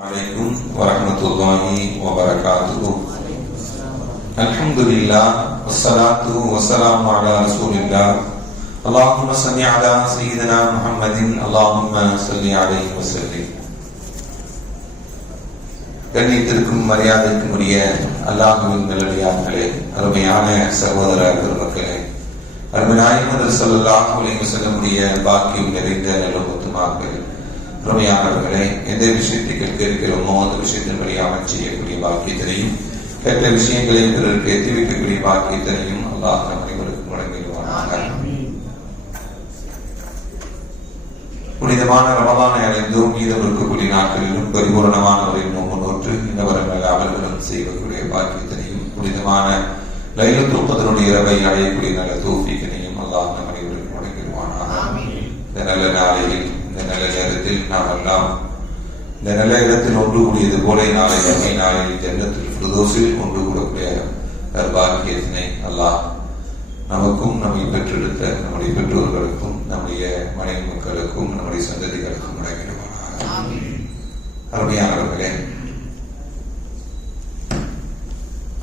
عليكم ورحمة الله وبركاته. الحمد لله والصلاة والسلام على رسول الله. اللهم صل على سيدنا محمد اللهم صل عليه وسلم. கண்ணியத்திற்கும் மரியாதைக்கும் உரிய அல்லாஹ்வின் நல்லடியார்களே, அருமையான சகோதர பெருமக்களே, அருமை நாயகம் ஸல்லல்லாஹு அலைஹி வஸல்லம் பாக்கியம் நிறைந்த நல்லமுத்துமாக்கள், அருமையானவர்களே, எந்த விஷயத்தை கேட்க இருக்கிறோமோ அந்த விஷயத்தின் வழியாக செய்யக்கூடிய பாக்கியத்தினையும் கேட்ட விஷயங்களை பிறருக்கு எத்தி வைக்கக்கூடிய பாக்கியத்தினையும் அல்லாஹ் அனைவருக்கும் வழங்கிடுவானாக. புனிதமான ரமலானை அடைந்தோம். மீதம் இருக்கக்கூடிய நாட்களிலும் பரிபூரணமானவரின் நோற்று இந்த வரங்கள் அவர்களும் செய்யக்கூடிய பாக்கியத்தினையும் புனிதமான லைலத்துல் கத்ருடைய இரவை அடையக்கூடிய நல்ல தௌஃபீக்கினையும் அல்லாஹ் அனைவருக்கும் வழங்கிடுவானாக. இந்த நல்ல நாளையில், இந்த நல்ல நேரத்தில் நாம் எல்லாம் இந்த நல்ல இடத்தில் ஒன்று கூடியது போல நாளில் ஜன்னத்துல் ஃபிர்தௌஸில் ஒன்று கூடக்கூடிய பாக்கியத்தினை அல்லாஹ் நமக்கும் நம்மை பெற்றெடுத்த நம்முடைய பெற்றோர்களுக்கும் நம்முடைய மனைவி மக்களுக்கும் நம்முடைய சந்ததிகளுக்கும் வழங்கிடுவானாக. அருமையானவர்களே,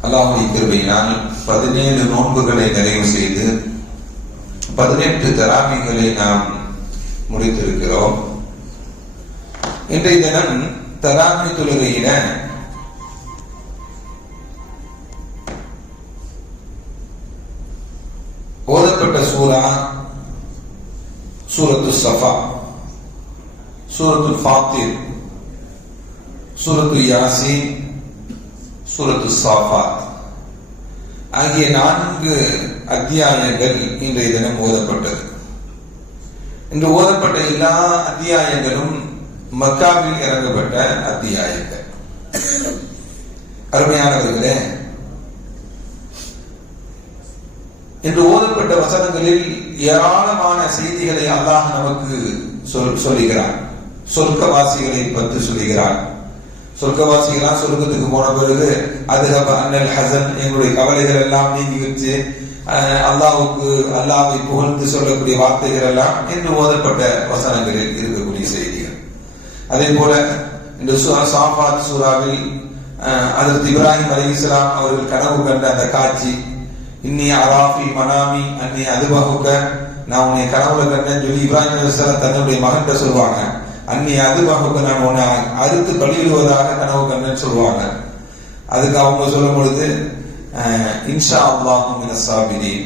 அல்லாஹ்வுடைய கிருபையினால் 17 நோன்புகளை நிறைவு செய்து 18 தராவீகளை நாம் முடித்திருக்கிறோம். இன்றைய தினம் தராவி தொழுகையில ஓதப்பட்ட சூரா சூரத்து சஃபா, சூரத்து ஃபாத்திர், சூரத்து யாசீன், சூரத்து சாஃபாத் ஆகிய 4 அத்தியாயங்கள் இன்றைய தினம் ஓதப்பட்டது. இன்று ஓதப்பட்ட எல்லா அத்தியாயங்களும் மக்காவில் இறங்கப்பட்ட அத்தியாயங்கள். அருமையானவர்களே, இன்று ஓதப்பட்ட வசனங்களில் ஏராளமான செய்திகளை அல்லாஹ் நமக்கு சொல்லுகிறான். சொர்க்கவாசிகளை பற்றி சொல்லுகிறான். சொர்க்கவாசிகளா சொர்க்கத்துக்கு போன பிறகு அதுகப அன்னல் ஹசன், எங்களுடைய கவலைகள் எல்லாம் நீங்கி வச்சு அல்லாஹ்வை புகழ்ந்து சொல்லக்கூடிய வார்த்தைகள் எல்லாம் இன்று ஓதப்பட்ட வசனங்களில் இருக்கக்கூடிய செய்திகள். அதே போல இந்த சாஃபாத் சூராவில் ஹஜ்ரத் இப்ராஹிம் அலைஹிஸ்ஸலாம் அவர்கள் கனவு கண்ட அந்த காட்சி, இன்னி அராஃபி மனாமி அன்னி அதுபஹுக, நான் உன்னை கனவுல கண்டேன்னு சொல்லி இப்ராஹிம் அலைஹிஸ்ஸலாம் தன்னுடைய மகன்கிட்ட சொல்லுவாங்க. அன்னி அதுபஹுக, நான் உன்னை அறுத்து பலியிடுவதாக கனவு கண்டேன்னு சொல்லுவாங்க. அதுக்கு அவங்க சொல்லும் பொழுது இன்ஷா அல்லாஹு மினஸ் சாபிரீன்,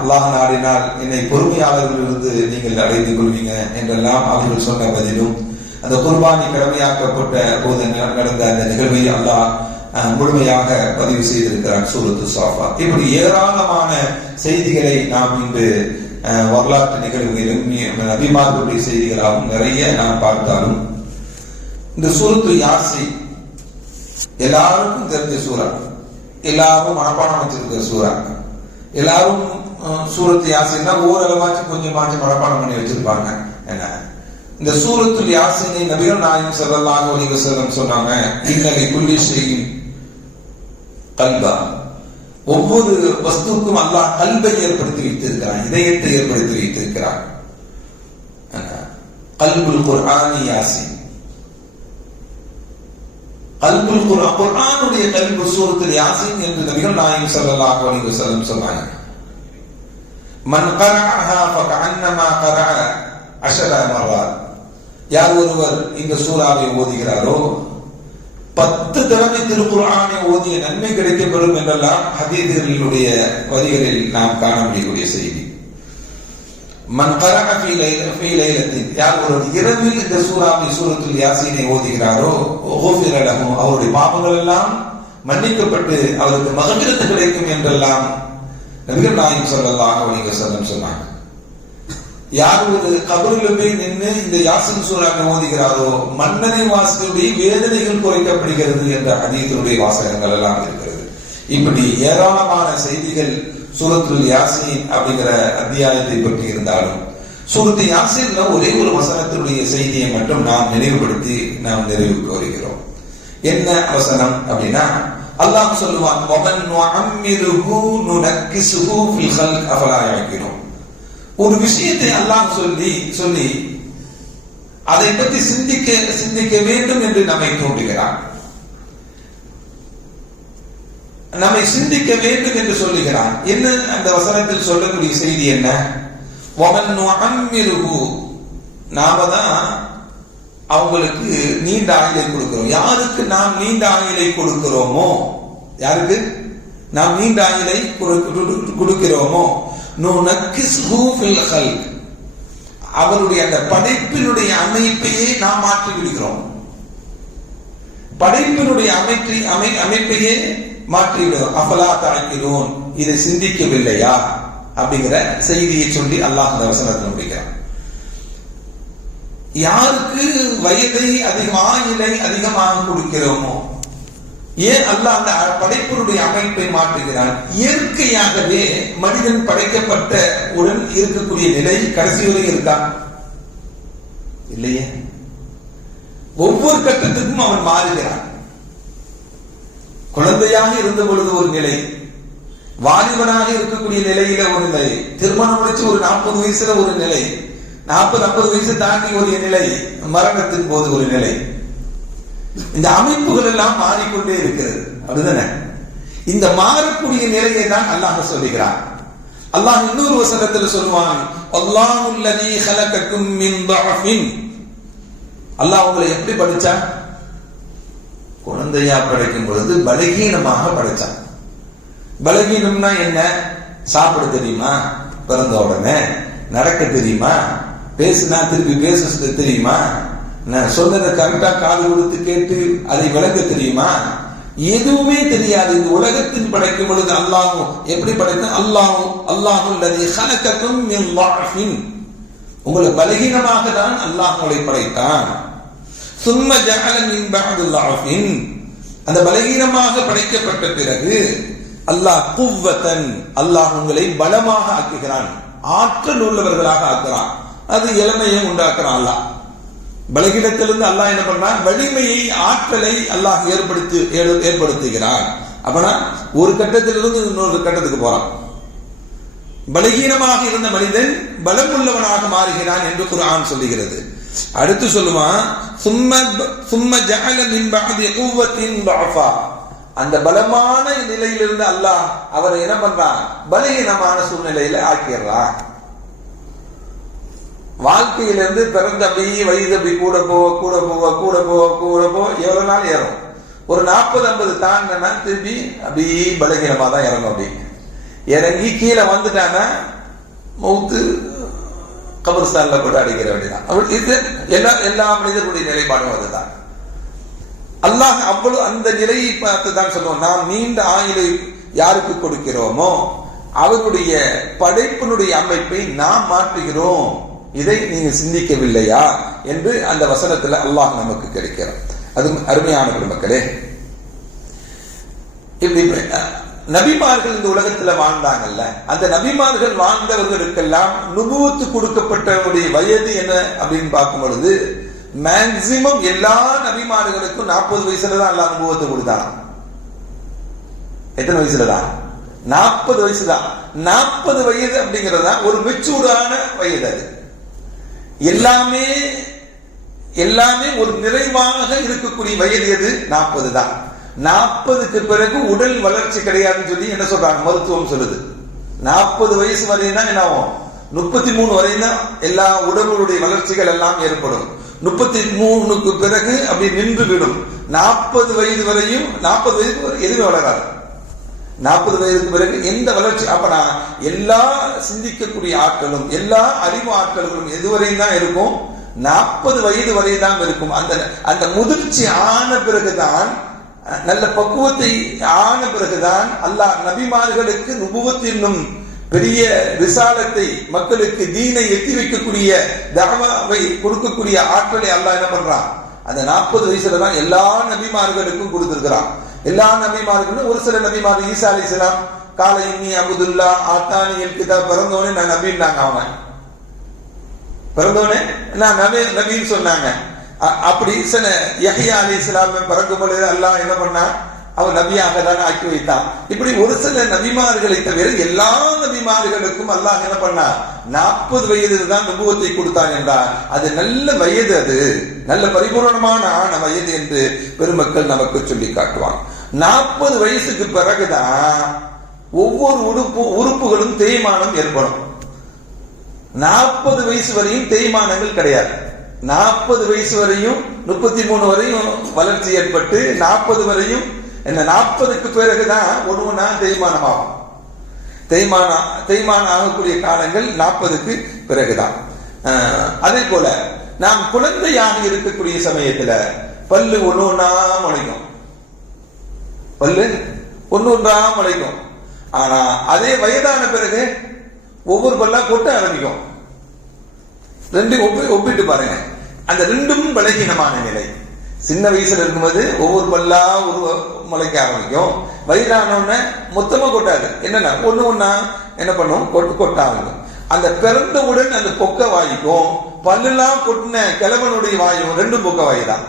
அல்லாஹ் நாடினால் என்னை பொறுமையாளர்களிலிருந்து நீங்கள் அடைந்து கொள்வீங்க என்றெல்லாம் அவர்கள் சொன்ன பதிலும், அந்த குர்பானி கடமையாக்கப்பட்ட போது நடந்த அந்த நிகழ்வை அல்லாஹ் முழுமையாக பதிவு செய்திருக்கிறார் சூரத்து சாஃபா. இப்படி ஏராளமான செய்திகளை நாம் இன்று வரலாற்று நிகழ்வுகளிலும் நபிமார்களுடைய செய்திகளாகவும் நிறைய நாம் பார்த்தாலும், இந்த சூரத்து யாசீன் எல்லாருக்கும் தெரிஞ்ச சூரா, எல்லாரும் மனப்பாடம் வச்சிருக்கிற சூரா. எல்லாரும் சூரத்து யாசீன்னா ஓரளவாச்சும் கொஞ்சமாச்சும் மனப்பாடம் பண்ணி வச்சிருப்பாங்க. என்ன, இந்த சூரத்துல் யாசீனை நபிகள் நாயகம் ஸல்லல்லாஹு அலைஹி வஸல்லம் சொன்னாங்க, இன்னலி குல்லி ஷைஇன் கல்பா, ஒவ்வொரு வஸ்துக்கும் அல்லாஹ் கல்பை ஏற்படுத்தி வைத்திருக்கிறான், இதயத்தை ஏற்படுத்தி வைத்திருக்கிறான். கல்புல் குர்ஆனி யாசீன், கல்புல் குர்ஆன், குர்ஆனுடைய கல்பு சூரத்துல் யாசீன் என்று நபிகள் நாயகம் ஸல்லல்லாஹு அலைஹி வஸல்லம் சொன்னாங்க. மன் கரஅஹா ஃபகஅன்னமா கரஅ 10 மர்ராத், யார் ஒருவர் இந்த சூராவை ஓதுகிறாரோ 10 தடவை திருக்குர்ஆனை ஓதிய நன்மை கிடைக்கப்பெறும் என்றெல்லாம் ஹதீஸ்களுடைய வரிகளில் நாம் காண முடியக்கூடிய செய்தி. மன் கரஅ ஃபீ லைலத்தின், யார் ஒரு இரவில் இந்த சூராவை சூரத்துல் யாசீனை ஓதுகிறாரோ குஃபிர லஹு, அவருடைய பாவங்கள் எல்லாம் மன்னிக்கப்பட்டு அவருக்கு மக்ஃபிரத் கிடைக்கும் என்றெல்லாம் நபிகள் நாயகம் ஸல்லல்லாஹு அலைஹி வஸல்லம் சொன்னாங்க. யார் ஒரு கபரில் போய் நின்று இந்த யாசீன் சூராவை ஓதுகிறாரோ மன்னரை வாசலுடைய வேதனைகள் குறைக்கப்படுகிறது என்ற ஹதீஸுடைய வாசகங்கள் எல்லாம் இருக்கிறது. இப்படி ஏராளமான செய்திகள் சூரத்துல் யாசீன் அப்படிங்கிற அத்தியாயத்தை பற்றி இருந்தாலும், சூரத்து யாசீன்ல ஒரே ஒரு வசனத்தினுடைய செய்தியை மட்டும் நாம் நினைவுபடுத்தி நாம் நிறைவுக்கு வருகிறோம். என்ன வசனம் அப்படின்னா, அல்லாஹ் சொல்லுவான், வமன் நுஅம்மிருஹு நுனக்கிஸுஹு ஃபில் ஹல்க் அஃபலா யஅகிலூன். ஒரு விஷயத்தை அல்லாஹ் சொல்லி அதை பற்றி சிந்திக்க வேண்டும் என்று நம்மை தூண்டுகிறான், நம்மை சிந்திக்க வேண்டும் என்று சொல்லுகிறான். என்ன அந்த வசனத்தில் சொல்லக்கூடிய செய்தி என்ன? நாம தான் அவங்களுக்கு நீண்ட ஆயுளை கொடுக்கிறோம். யாருக்கு நாம் நீண்ட ஆயுளை கொடுக்கிறோமோ, யாருக்கு நாம் நீண்ட ஆயுளை கொடுக்கிறோமோ, அவருடைய அந்த படைப்பினுடைய அமைப்பையே நாம் மாற்றி விடுகிறோம். படைப்பினுடைய அமைப்பையே மாற்றிவிடும். அஃபலா தஅகிலூன், இதை சிந்திக்கவில்லையா அப்படிங்கிற செய்தியை சொல்லி அல்லாஹ் இந்த வசனத்தில் முடிக்கிறான். யாருக்கு வயதை ஆயுளை அதிகமாக கொடுக்கிறோமோ, ஏன் அல்லாஹ் அந்த படைப்பினுடைய அமைப்பை மாற்றுகிறான்? இயற்கையாகவே மனிதன் படைக்கப்பட்ட உடன் இருக்கக்கூடிய நிலை கடைசி வரை இருக்கா? இல்லையே. ஒவ்வொரு கட்டத்துக்கும் அவன் மாறுகிறான். குழந்தையாக இருந்த பொழுது ஒரு நிலை, வாலிபனாக இருக்கக்கூடிய நிலையில ஒரு நிலை, திருமணம் முடிச்சு ஒரு 40 வயசுல ஒரு நிலை, 40-50 வயசு தாண்டி ஒரு நிலை, மரணத்தின் போது ஒரு நிலை. இந்த அமைப்புகள் எல்லாம் மாறிக்கொண்டே இருக்கிறது. அப்படிதானே? இந்த மாறக்கூடிய நிலையை தான் அல்லாஹ் சொல்லுகிறான். அல்லாஹ் இன்னொரு வசனத்தில் சொல்லுவான், அல்லாஹுல்லதீ ஹலகக்கும் மின் தஅஃபின். அல்லாஹ் உங்களை எப்படி படைச்சான்? குழந்தையா படைக்கும் பொழுது பலகீனமாக படைச்சான். பலகீனம்னா என்ன? சாப்பிட தெரியுமா? பிறந்த உடனே நடக்க தெரியுமா? பேசுனா திருப்பி பேச தெரியுமா? சொன்னதை கரெக்டா காது கொடுத்து கேட்டு அதை விளக்க தெரியுமா? எதுவுமே தெரியாது. இந்த உலகத்தின் படைக்கும் பொழுது அல்லாஹ் எப்படி படைத்தான்? அல்லாஹுல்லதீ ஹலகக்கும் மின் தஅஃபின். உங்களை பலகீனமாக தான் அல்லாஹ் உங்களை படைத்தான். சும்ம ஜஅல மின் பஅதி தஅஃபின். அந்த பலகீனமாக படைக்கப்பட்ட பிறகு அல்லாஹ் குவ்வத்தன், அல்லாஹ் உங்களை பலமாக ஆக்குகிறான், ஆற்றல் உள்ளவர்களாக ஆக்குறான். அது இளமையை உண்டாக்குறான். அல்லாஹ் பலகீனத்திலிருந்து அல்லாஹ் என்ன பண்றான்? வலிமையை, ஆற்றலை அல்லாஹ் ஏற்படுத்துகிறான். அப்பனா ஒரு கட்டத்திலிருந்து இன்னொரு கட்டத்துக்கு போறான். பலகீனமாக இருந்த மனிதன் பலம் உள்ளவனாக மாறுகிறான் என்று குர்ஆன் சொல்லுகிறது. அடுத்து சொல்லுவான், சும்ம ஜஅல மின் பஅதி குவ்வத்தின் ضعفா. அந்த பலமான நிலையிலிருந்து அல்லாஹ் அவரை என்ன பண்றான்? பலகீனமான சூழ்நிலையில ஆக்கிடுறான். வாழ்க்கையிலிருந்து பிறந்த அப்படியே வயது அப்படி கூட போக எவ்வளவு நாள் ஏறும்? ஒரு 40-50 தாண்டினா திருப்பி அப்படியே பலகீனமா தான் இறங்கும். அப்படி இறங்கி கீழே வந்துட்டானா மௌத்து கபர்ஸ்தான்ல போட்டு அடிக்கிற வேண்டியதான். இது எல்லா மனிதர்களுடைய நிலைப்பாடும் அதுதான். அல்லாஹ் அவ்வளவு அந்த நிலையை பார்த்து தான் சொல்லுவோம், நாம் நீண்ட ஆயுளை யாருக்கு கொடுக்கிறோமோ அவருடைய படைப்பினுடைய அமைப்பை நாம் மாற்றுகிறோம். இதை நீங்க சிந்திக்கவில்லையா என்று அந்த வசனத்துல அல்லாஹ் நமக்கு கிடைக்கிறார். அது அருமையான பெருமக்களே. இப்படி நபிமார்கள் இந்த உலகத்துல வாழ்ந்தாங்கல்ல, அந்த நபிமார்கள் வாழ்ந்தவர்களுக்கெல்லாம் நுபுவத்து கொடுக்கப்பட்டவருடைய வயது என்ன அப்படின்னு பார்க்கும் பொழுது மேக்சிமம் எல்லா நபிமார்களுக்கும் 40 வயசுல தான் அல்லாஹ் நுபுவத்து கொடுத்தாங்க. எத்தனை வயசுல தான்? 40 வயசு தான். 40 வயது அப்படிங்கறதா ஒரு மெச்சூர்டான வயது. அது எல்லாமே ஒரு நிறைவாக இருக்கக்கூடிய வயது எது? 40 தான். 40க்கு பிறகு உடல் வளர்ச்சி கிடையாதுன்னு சொல்லி என்ன சொல்றாங்க? மருத்துவம் சொல்லுது 40 வயசு வரையும் தான் என்ன ஆகும்? 33 வரையும் தான் எல்லா உடலுடைய வளர்ச்சிகள் எல்லாம் ஏற்படும். 33க்கு பிறகு அப்படி நின்று விடும். 40 வயது வரையும் 40 வயதுக்கு வரை எதுவுமே வளராது. 40 வயதுக்கு பிறகு எந்த வளர்ச்சி? அப்ப நான் எல்லா சிந்திக்கக்கூடிய ஆற்றலும் எல்லா அறிவு ஆற்றல்களும் எதுவரையும் தான் இருக்கும்? 40 வயது வரை தான் இருக்கும். அந்த முதிர்ச்சி ஆன பிறகுதான், நல்ல பக்குவத்தை ஆன பிறகுதான் அல்லாஹ் நபிமார்களுக்கு நுபுவத் என்னும் பெரிய ரிசாலத்தை, மக்களுக்கு தீனை எத்தி வைக்கக்கூடிய தஅவாவை கொடுக்கக்கூடிய ஆற்றலை அல்லாஹ் என்ன பண்றான்? அந்த 40 வயசுல தான் எல்லா நபிமார்களுக்கும் கொடுத்திருக்கிறான். எல்லா நபிமார்களும் ஒரு சில நபிமார்கள், ஈசா அலைஹிஸ்ஸலாம் கால இன்னி அப்துல்லா ஆத்தானியல் கிதாப், பிறந்தோனே நான் நபின்னாங்க. அவங்க பிறந்தோனே நான் நபின்னு சொன்னாங்க. அப்படி சில யஹ்யா அலைஹிஸ்ஸலாம் பிறக்கும் பொழுது அல்லாஹ் என்ன பண்ணா? அவன் நபியாக தான் ஆக்கி வைத்தான். இப்படி ஒரு சில நபிமார்களை தவிர எல்லா நபிமார்களுக்கும் அல்லாஹ் என்ன பண்ணா 40 வயதில் தான் நுபுவத்தை கொடுத்தான் என்றார். அது நல்ல வயது, அது நல்ல பரிபூர்ணமான ஆன வயது என்று பெருமக்கள் நமக்கு சொல்லி காட்டுவாங்க. 40 வயசுக்கு பிறகுதான் ஒவ்வொரு உறுப்புகளும் தேய்மானம் ஏற்படும். 40 வயசு வரையும் தேய்மானங்கள் கிடையாது. 40 வயசு வரையும் 33 வரையும் வளர்ச்சி ஏற்பட்டு 40 வரையும் என்ன 40க்கு பிறகுதான் ஒவ்வொன்றா தேய்மானம் ஆகும். தேய்மானம் ஆகக்கூடிய காலங்கள் 40க்கு பிறகுதான். அதே போல நாம் குழந்தையாக இருக்கக்கூடிய சமயத்துல பல்லு ஒன்னொன்னா முளைக்கும். பல்லு ஒன்னொன்றா முளைக்கும். ஆனா அதே வயதான பிறகு ஒவ்வொரு பல்லா கொட்ட ஆரம்பிக்கும். ரெண்டும் ஒப்பிட்டு பாருங்க. அந்த ரெண்டும் பலகீனமான நிலை. சின்ன வயசுல இருக்கும்போது ஒவ்வொரு பல்லா முளைக்க ஆரம்பிக்கும். வயதானோன்னு மொத்தமா கொட்டாது. என்னன்னா ஒண்ணா என்ன பண்ணும், கொட்ட ஆரம்பிக்கும். அந்த பிறந்தவுடன் அந்த பொக்க வாய்க்கும் பல்லுலாம் கொட்டின கிழவனுடைய வாயும் ரெண்டும் பொக்க வாய் தான்.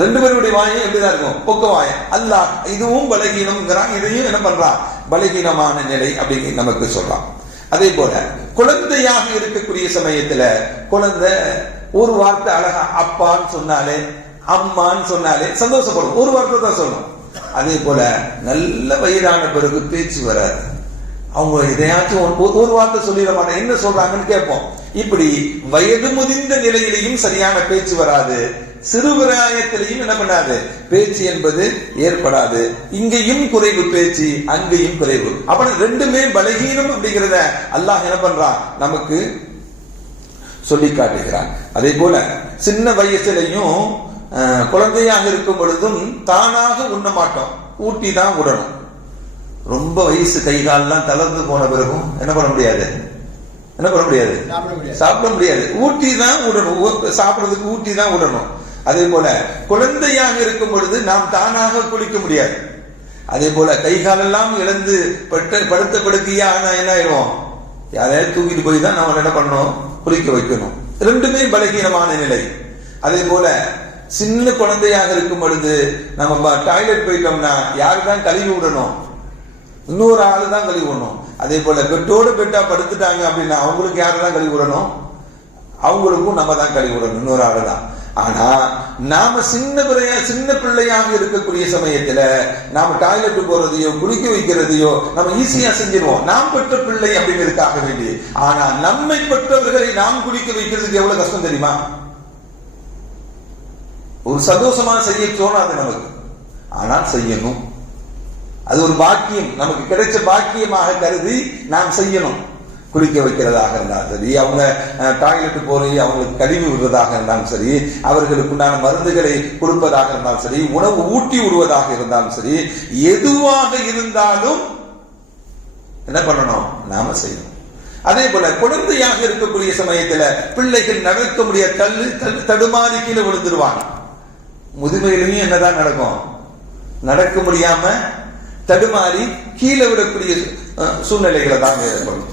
ரெண்டு பேருடைய வாயும் எப்படிதான் இருக்கும், பொக்க வாயம். அல்லாஹ் இதுவும் பலகீனம்ங்கிறான், இதையும் என்ன பண்றான், பலகீனமான நிலை அப்படின்னு நமக்கு சொல்றான். அதே போல குழந்தையாக இருக்கக்கூடிய சமயத்துல குழந்தை ஒரு வார்த்தை அழகா அப்பான்னு சொன்னாலே அம்மான்னு சொன்னாலே சந்தோஷப்படும். ஒரு வார்த்தை தான் சொல்லணும். அதே போல நல்ல வயதான பிறகு பேச்சு வராது. அவங்க எதையாச்சும் ஒரு வார்த்தை சொல்லிட மாட்டேன், என்ன சொல்றாங்கன்னு கேட்போம். இப்படி வயது முதிர்ந்த நிலையிலையும் சரியான பேச்சு வராது. சிறுபிராயத்திலையும் என்ன பண்ணாது, பேச்சு என்பது ஏற்படாது. இங்கேயும் குறைவு பேச்சு, அங்கேயும் குறைவு. அப்ப ரெண்டுமே பலகீனம் அப்படிங்கிறத அல்லாஹ் என்ன பண்றான், நமக்கு சொல்லி காட்டுகிறான். அதே போல சின்ன வயசுலையும் குழந்தையாக இருக்கும் பொழுதும் தானாக உண்ண மாட்டோம், ஊட்டி தான் விடணும். ரொம்ப வயசு கை கால்லாம் தளர்ந்து போன பிறகும் என்ன பண்ண முடியாது, சாப்பிட முடியாது. ஊட்டி தான் விடணும், சாப்பிடுறதுக்கு ஊட்டி தான் விடணும். அதே போல குழந்தையாக இருக்கும் பொழுது நாம் தானாக குளிக்க முடியாது. அதே போல கை காலெல்லாம் இழந்து படுத்த படுக்கையா ஆனா என்ன ஆயிடுவோம், யாரையாவது தூக்கிட்டு போய் தான் நம்ம என்ன பண்ணணும், குளிக்க வைக்கணும். ரெண்டுமே பலகீனமான நிலை. அதே போல சின்ன குழந்தையாக இருக்கும் பொழுது நம்ம டாய்லெட் போயிட்டோம்னா யாருதான் கழுவி விடணும், இன்னொரு ஆளு தான் கழுவி விடணும். அதே போல பெட்டோடு பெட்டா படுத்துட்டாங்க அப்படின்னா அவங்களுக்கு யாருதான் கழுவி விடணும், அவங்களுக்கும் நம்ம தான் கழுவி விடணும், இன்னொரு ஆளு தான். ஆனா நாம சின்ன பிள்ளையாக இருக்கக்கூடிய சமயத்துல நாம டாய்லெட் போறதையோ குளிக்க வைக்கிறதையோ நம்ம ஈஸியா செஞ்சிருவோம், நாம் பெற்ற பிள்ளை அப்படிங்கிறதுக்காக வேண்டி. ஆனா நம்மை பெற்றவர்களை நாம் குளிக்க வைக்கிறதுக்கு எவ்வளவு கஷ்டம் தெரியுமா? ஒரு சந்தோஷமா செய்ய தோணாது நமக்கு, ஆனால் செய்யணும். அது ஒரு பாக்கியம், நமக்கு கிடைச்ச பாக்கியமாக கருதி நாம் செய்யணும். குளிக்க வைக்கிறதாக இருந்தாலும் சரி, அவங்க டாய்லெட் போய் அவங்களுக்கு கழுவி விடுறதாக இருந்தாலும் சரி, அவர்களுக்கு உண்டான மருந்துகளை கொடுப்பதாக இருந்தாலும் சரி, உணவு ஊட்டி விடுவதாக இருந்தாலும் சரி, எதுவாக இருந்தாலும் என்ன பண்ணணும், நாம செய்யணும். அதே போல குழந்தையாக இருக்கக்கூடிய சமயத்துல பிள்ளைகள் நடக்க முடிய தடுமாறி கீழே விழுந்துருவாங்க. முதுமையிலையும் என்னதான் நடக்கும், நடக்க முடியாம தடுமாறி கீழே விடக்கூடிய சூழ்நிலைகளை தான் ஏற்படும்.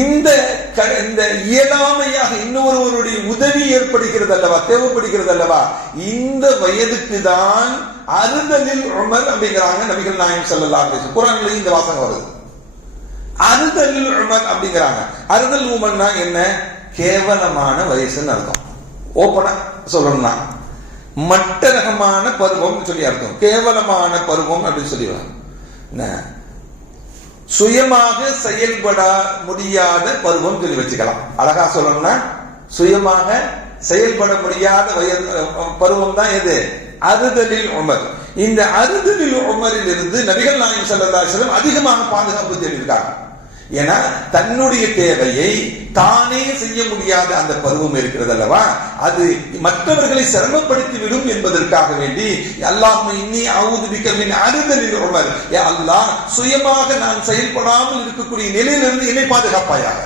இந்த இயலாமையாக இன்னொருவருடைய உதவி ஏற்படுகிறது அல்லவா, தேவைப்படுகிறது அல்லவா, இந்த வயதுக்கு தான் அறுதலில் உமர் அப்படிங்கிறாங்க நபிகள் நாயகம் ஸல்லல்லாஹு அலைஹி வஸல்லம். குர்ஆன்லயும் இந்த வாசகம் வருது, அறுதலில் உமர் அப்படிங்கிறாங்க. அறுதல் உமர்னா என்ன, கேவலமான வயசுன்னு அர்த்தம். ஓப்பனா சொல்லணும்னா மட்டரகமான பருவம் சொல்லி அர்த்தம். கேவலமான பருவம் அப்படின்னு சொல்லிடுவாங்க. சுயமாக செயல்பட முடியாத பருவம் சொல்லி வச்சுக்கலாம். அழகா சொல்லணும்னா சுயமாக செயல்பட முடியாத பருவம் தான் எது, அறுதலில் உமர். இந்த அறுதலில் உமரில் இருந்து நபிகள் நாயகம் ஸல்லல்லாஹு அலைஹி வஸல்லம் அதிகமாக பாதுகாப்பு தேடியிருக்காங்க. ஏன்னா தன்னுடைய தேவையை தானே செய்ய முடியாத அந்த பருவம் இருக்கிறது அல்லவா, அது மற்றவர்களை சிரமப்படுத்தி விடும் என்பதற்காக வேண்டி அல்லாஹ்வும்ம இன்னி அஊது பிக மின் அறுதலில் உமர், யா அல்லாஹ் சுயமாக நான் செயல்படாமல் இருக்கக்கூடிய நிலையிலிருந்து என்னை பாதுகாப்பாயாக.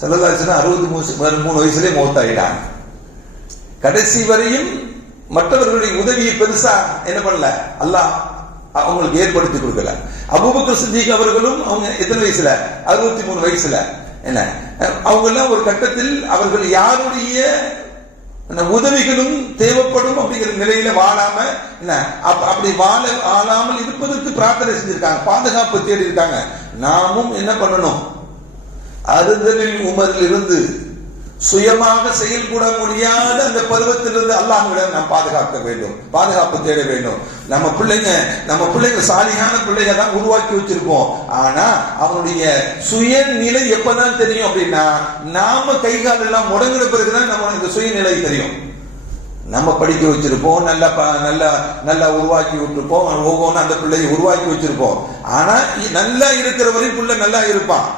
ஸல்லல்லாஹு அலைஹி வஸல்லம் 63 வயசுலேயே மௌத்தாயிட்டாங்க. கடைசி வரையும் மற்றவர்களுடைய உதவியை பெருசா என்ன பண்ணல, அல்லாஹ் அவங்களுக்கு ஏற்படுத்தி கொடுக்கல. அபூபக்கர் சித்திக் அவர்களும் அவங்க எத்தனை வயசுல, 63 வயசுல, என்ன அவங்க எல்லாம் ஒரு கட்டத்தில் அவர்கள் யாருடைய உதவிகளும் தேவைப்படும் அப்படிங்கிற நிலையில வாழாம என்ன அப்படி வாழாமல் இருப்பதற்கு பிரார்த்தனை செஞ்சிருக்காங்க, பாதுகாப்பு தேடி இருக்காங்க. நாமும் என்ன பண்ணணும்? அறுதலில் உமரில் இருந்து சுயமாக செயல்பட முடியாத அந்த பருவத்திலிருந்து அல்லாஹ்விடம் நாம் பாதுகாக்க வேண்டும், பாதுகாப்பு தேட வேண்டும். நம்ம பிள்ளைங்க சாலியான பிள்ளைங்க தான் உருவாக்கி வச்சிருப்போம். ஆனா அவனுடைய சுயநிலை எப்பதான் தெரியும் அப்படின்னா, நாம கை கால் எல்லாம் முடங்கின பிறகுதான் நம்ம இந்த சுயநிலை தெரியும். நம்ம படிக்க வச்சிருப்போம், நல்லா உருவாக்கி விட்டுருப்போம், ஒவ்வொன்றும் அந்த பிள்ளையை உருவாக்கி வச்சிருப்போம். ஆனா நல்லா இருக்கிற வரையும் பிள்ளை நல்லா இருப்பான்.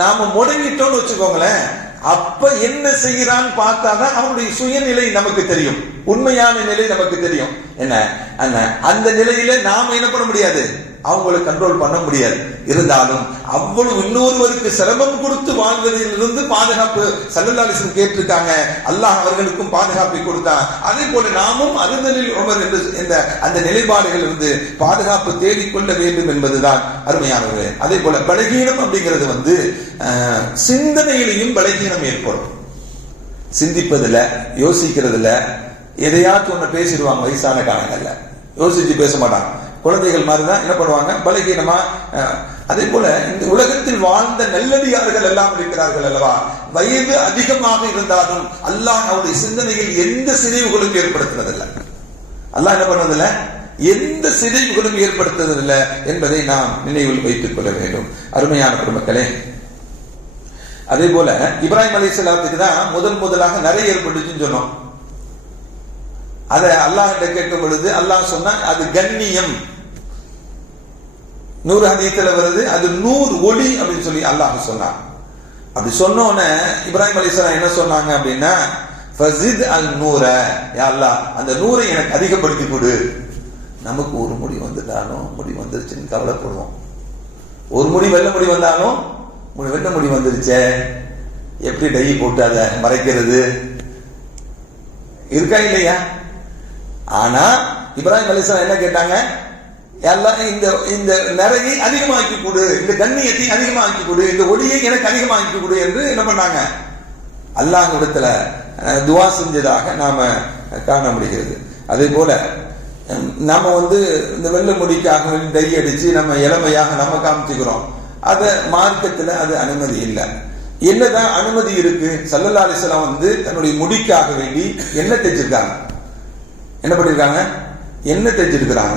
நாம முடங்கிட்டோம்னு வச்சுக்கோங்களேன், அப்ப என்ன செய்யறான்னு பார்த்தாதான் அவனுடைய சுயநிலை நமக்கு தெரியும், உண்மையான நிலை நமக்கு தெரியும். என்ன அந்த நிலையில நாம என்ன பண்ண முடியாது, அவங்களை கண்ட்ரோல் பண்ண முடியாது. இருந்தாலும் அவ்வளவு இன்னொருவருக்கு சிரமம் கொடுத்து வாழ்வதில் இருந்து பாதுகாப்பு ஸல்லல்லாஹு அலைஹி வஸல்லம் கேட்டிருக்காங்க. அல்லாஹ் அவர்களுக்கும் பாதுகாப்பை கொடுத்தான். அதே போல நாமும் அறுதலில் உமர் என்ற அந்த நிலைப்பாடுகள் இருந்து பாதுகாப்பு தேடிக்கொள்ள வேண்டும் என்பதுதான் அருமையானவர்களே. அதே போல பலகீனம் அப்படிங்கிறது சிந்தனையிலையும் பலகீனம் ஏற்படும். சிந்திப்பதில்ல, யோசிக்கிறதுல, எதையாச்சும் ஒண்ணு பேசிடுவாங்க. வயசான காலங்கள்ல யோசிச்சு பேச மாட்டாங்க. குழந்தைகள் மாதிரிதான் என்ன பண்ணுவாங்க, பலகீனமா. அதே போல இந்த உலகத்தில் வாழ்ந்த நல்லடியார்கள் எல்லாம் இருக்கிறார்கள் அல்லவா, வயது அதிகமாக இருந்தாலும் அல்லாஹ் அவருடைய சிந்தனையில் எந்த சிதைவுகளும் ஏற்படுத்துவதில்லை. அல்லாஹ் என்ன பண்ணுவதில்லை, எந்த சிதைவுகளும் ஏற்படுத்துவதில்லை என்பதை நாம் நினைவில் வைத்துக் கொள்ள வேண்டும். அருமையான பெருமக்களே, அதே போல இப்ராஹிம் அலைஹிஸ்ஸலாத்துக்கு தான் முதலாக நிறைய ஏற்பட்டுச்சுன்னு சொன்னோம். அதை அல்லாஹ் கேட்கும் பொழுது அல்லாஹ் சொன்னா அது கண்ணியம். 100 ஹதீஸ்ல வருது, அது 100 ஒளி அப்படின்னு சொல்லி அல்லாஹ் சொன்னான். அப்படி சொன்னோன்னே இப்ராஹிம் அலைஹிஸ்ஸலாம் என்ன சொன்னாங்க அப்படின்னா, ஃபஸித் அல் நூர, யா அல்லாஹ் அந்த 100 எனக்கு அதிகப்படுத்தி கொடு. நமக்கு ஒரு முடி வந்துட்டாலும் முடி வந்துருச்சுன்னு கவலைப்படுவோம். ஒரு முடி வெள்ள முடி வந்தாலும் வெள்ள முடி வந்துருச்சே, எப்படி டை போட்டு அதை மறைக்கிறது இருக்கா இல்லையா? ஆனா இப்ராஹிம் அலைஹிஸ்ஸலாம் என்ன கேட்டாங்க, எல்லாம் இந்த நிறையை அதிகமாக்கி கொடு, இந்த கண்ணியத்தை அதிகமாக்கி கொடு, இந்த ஒளியை எனக்கு அதிகமாக்கி கொடு என்று என்ன பண்ணாங்க, அல்லாஹ் இடத்துல துவா செஞ்சதாக நாம காண முடிகிறது. அதே போல நாம இந்த வெள்ள முடிக்காக டை அடிச்சு நம்ம இளமையாக நம்ம காமிச்சுக்கிறோம். அத மார்க்கத்துல அது அனுமதி இல்லை. என்னதான் அனுமதி இருக்கு, ஸல்லல்லாஹு அலைஹி வஸல்லம் தன்னுடைய முடிக்காக வேண்டி என்ன தைச்சிருக்காங்க, என்ன பண்ணிருக்காங்க, என்ன தைச்சிருக்கிறாங்க,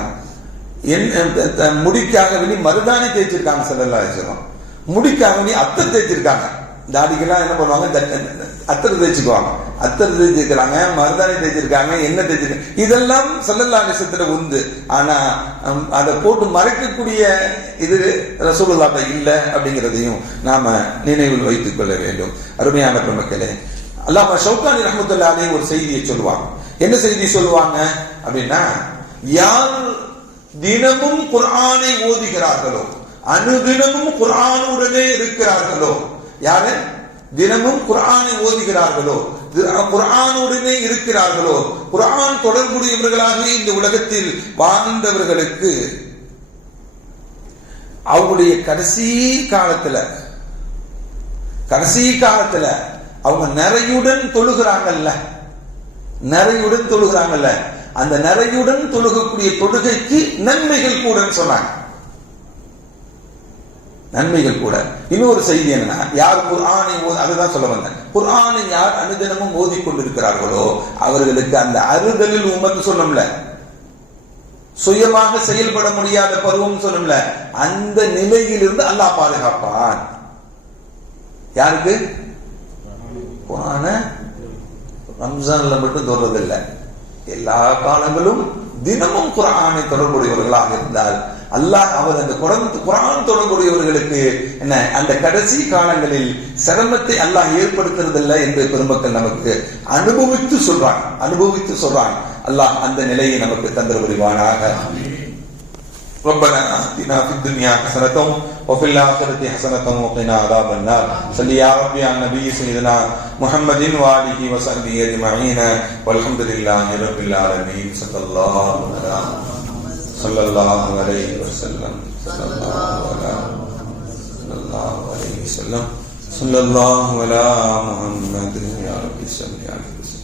முடிக்காக வேண்டி மருதாணி தேய்ச்சிருக்காங்க ஸல்லல்லாஹு அலைஹி வஸல்லம். முடிக்காக வேண்டி அத்தர் தேய்ச்சிருக்காங்க. தாடிக்கெல்லாம் என்ன பண்ணுவாங்க, அத்தர் தேய்ச்சிக்குவாங்க, அத்தர் தேய்ச்சிருக்கிறாங்க, மருதாணி தேய்ச்சிருக்காங்க, என்ன தேய்ச்சிருக்காங்க. இதெல்லாம் ஸல்லல்லாஹு அலைஹி வஸல்லம் உண்டு. ஆனா அதை போட்டு மறைக்கக்கூடிய இது ரசூலுல்லாஹ்ட்ட இல்லை அப்படிங்கிறதையும் நாம நினைவில் வைத்துக் கொள்ள வேண்டும். அருமையான பெருமக்களே, அல்லாமா ஷௌகானி ரஹ்மத்துல்லாஹி அலைஹி ஒரு செய்தியை சொல்லுவாங்க. என்ன செய்தி சொல்லுவாங்க அப்படின்னா, யார் தினமும் குர்ஆனை ஓதுகிறார்களோ, அனுதினமும் குர்ஆனுடனே இருக்கிறார்களோ, யாரு தினமும் குர்ஆனை ஓதுகிறார்களோ, குர்ஆனுடனே இருக்கிறார்களோ, குர்ஆன் தொடர்புடையவர்களாக இந்த உலகத்தில் வாழ்ந்தவர்களுக்கு அவங்களுடைய கடைசி காலத்துல அவங்க நிறையுடன் தொழுகிறாங்கல்ல, அந்த நிறையுடன் தொழுகக்கூடிய தொழுகைக்கு நன்மைகள் கூட சொன்னாங்க. நன்மைகள் கூட. இன்னொரு செய்தி என்னன்னா, யார் குர்ஆனை அதுதான் சொல்ல வந்தேன், குர்ஆனை யார் அனுதினமும் ஓதிக்கொண்டிருக்கிறார்களோ அவர்களுக்கு அந்த அறுதலில் உமர்ந்து சொன்னோம்ல, சுயமாக செயல்பட முடியாத பருவம் சொன்னோம்ல, அந்த நிலையிலிருந்து அல்லாஹ் பாதுகாப்பான். யாருக்கு? குர்ஆன ரம்ஜான்ல மட்டும் தொடுறதில்லை, எல்லா காலங்களும் தினமும் குர்ஆனை தொடர்புடையவர்களாக இருந்தால் அல்லாஹ் அவர் அந்த குர்ஆன் தொடர்புடையவர்களுக்கு என்ன அந்த கடைசி காலங்களில் சிரமத்தை அல்லாஹ் ஏற்படுத்துறதில்லை என்று பெருமக்கள் நமக்கு அனுபவித்து சொல்றாங்க. அல்லாஹ் அந்த நிலையை நமக்கு தந்தர புரிவானாக. ربنا آتنا في الدنيا حسنة وفي الآخرة حسنة وقنا عذاب النار. صل يا ربي على النبي سيدنا محمد وآله وصحبه أجمعين والحمد لله رب العالمين. صلى الله عليه وسلم. صلى الله على محمد يا رب صل عليه.